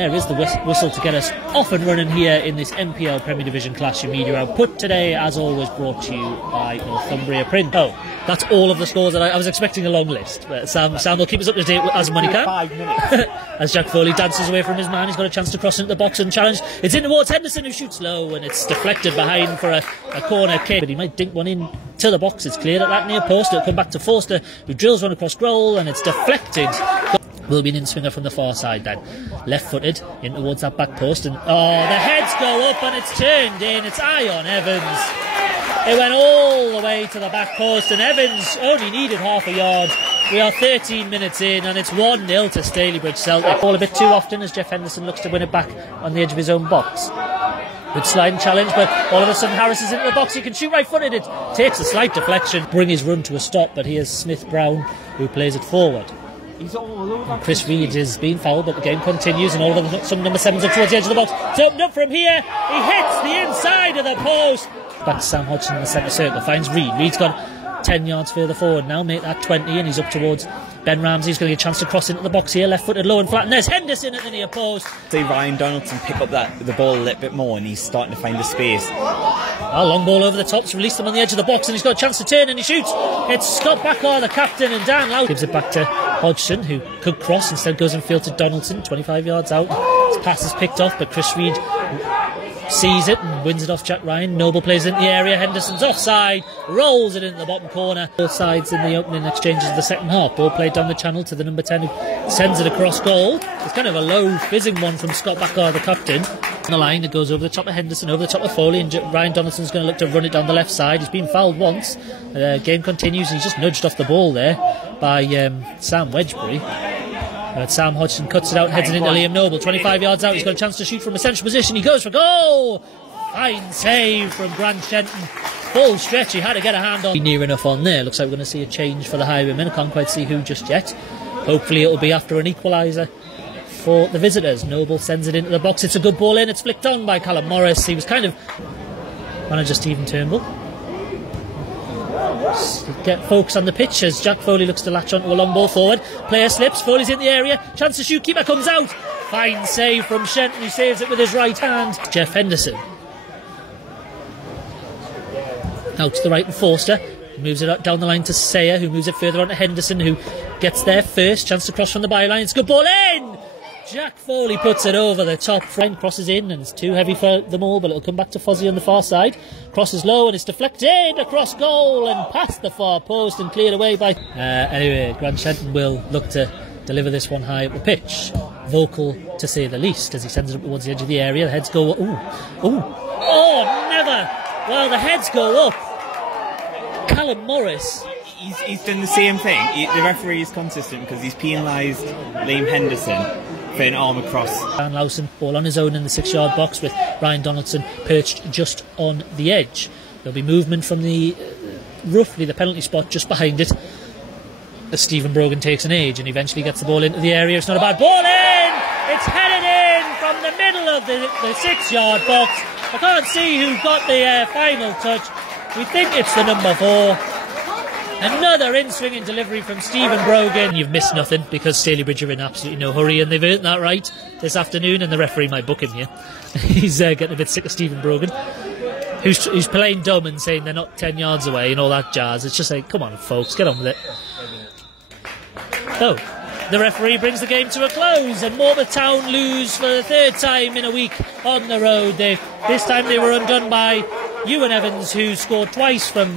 there is the whistle to get us off and running here in this NPL Premier Division Clash of Media Output. Today, as always, brought to you by Northumbria Print. Oh, that's all of the scores that I was expecting a long list, but Sam will keep us up to date as and when he can. 5 minutes. As Jack Foley dances away from his man, he's got a chance to cross into the box and challenge. It's in towards Henderson, who shoots low, and it's deflected behind for a corner kick. But he might dink one in to the box. It's cleared at that near post. It'll come back to Forster, who drills one across goal, and it's deflected. Will be an in-swinger from the far side then. Left-footed in towards that back post, and the heads go up and it's turned in. It's Ioan Evans. It went all the way to the back post, and Evans only needed half a yard. We are 13 minutes in, and it's 1-0 to Stalybridge Celtic. All a bit too often as Jeff Henderson looks to win it back on the edge of his own box. Good sliding challenge, but all of a sudden Harris is into the box. He can shoot right-footed. It takes a slight deflection, bring his run to a stop, but here's Smith-Brown who plays it forward. Chris Reed is being fouled, but the game continues, and all of a sudden number 7's up towards the edge of the box. It's opened up from here. He hits the inside of the post. Back to Sam Hodgson in the centre circle. Finds Reed. Reed's got 10 yards further forward now. Make that 20, and he's up towards Ben Ramsey. He's going to get a chance to cross into the box here. Left-footed, low and flat. And there's Henderson at the near post. See Ryan Donaldson pick up the ball a little bit more, and he's starting to find the space. A long ball over the top to release them on the edge of the box, and he's got a chance to turn, and he shoots. It's Scott Backar, the captain, and Dan Loud gives it back to Hodgson, who could cross. Instead goes in field to Donaldson, 25 yards out. His pass is picked off, but Chris Reed sees it and wins it off Jack Ryan. Noble plays it in the area. Henderson's offside, rolls it into the bottom corner. Both sides in the opening exchanges of the second half. Ball played down the channel to the number 10 who sends it across goal. It's kind of a low fizzing one from Scott Backar, the captain. On the line, it goes over the top of Henderson, over the top of Foley, and Ryan Donaldson's going to look to run it down the left side. He's been fouled once. Game continues, and he's just nudged off the ball there by Sam Wedgbury. But Sam Hodgson cuts it out and heads it into Liam Noble. 25 yards out, he's got a chance to shoot from a central position. He goes for goal! Fine save from Grant Shenton. Full stretch, he had to get a hand on. Near enough on there. Looks like we're going to see a change for the Highwaymen. I can't quite see who just yet. Hopefully it'll be after an equaliser for the visitors. Noble sends it into the box. It's a good ball in. It's flicked on by Callum Morris. He was kind of... Manager Stephen Turnbull. Get focus on the pitch as Jack Foley looks to latch onto a long ball forward. Player slips, Foley's in the area, chance to shoot, keeper comes out. Fine save from Shenton, who saves it with his right hand. Jeff Henderson. Out to the right and Forster. Moves it down the line to Sayer, who moves it further on to Henderson, who gets there first. Chance to cross from the byline. It's a good ball in! Jack Foley puts it over the top. Friend crosses in, and it's too heavy for them all, but it'll come back to Fozzie on the far side. Crosses low, and it's deflected across goal and past the far post and cleared away by... Anyway, Grant Shenton will look to deliver this one high up the pitch. Vocal, to say the least, as he sends it up towards the edge of the area. The heads go... Oh, never! Well, the heads go up. Callum Morris... He's done the same thing. The referee is consistent because he's penalised Liam Henderson for an arm across. Dan Lawson, ball on his own in the 6-yard box with Ryan Donaldson perched just on the edge. There'll be movement from the roughly the penalty spot just behind it as Stephen Brogan takes an age and eventually gets the ball into the area. It's not a bad ball in! It's headed in from the middle of the 6-yard box. I can't see who got the final touch. We think it's the number 4. Another in-swinging delivery from Stephen Brogan. You've missed nothing because Stalybridge are in absolutely no hurry, and they've earned that right this afternoon, and the referee might book him here. He's getting a bit sick of Stephen Brogan, who's playing dumb and saying they're not 10 yards away and all that jazz. It's just like, come on, folks, get on with it. So, the referee brings the game to a close, and Morpeth Town lose for the 3rd time in a week on the road. This time they were undone by Ioan Evans, who scored twice from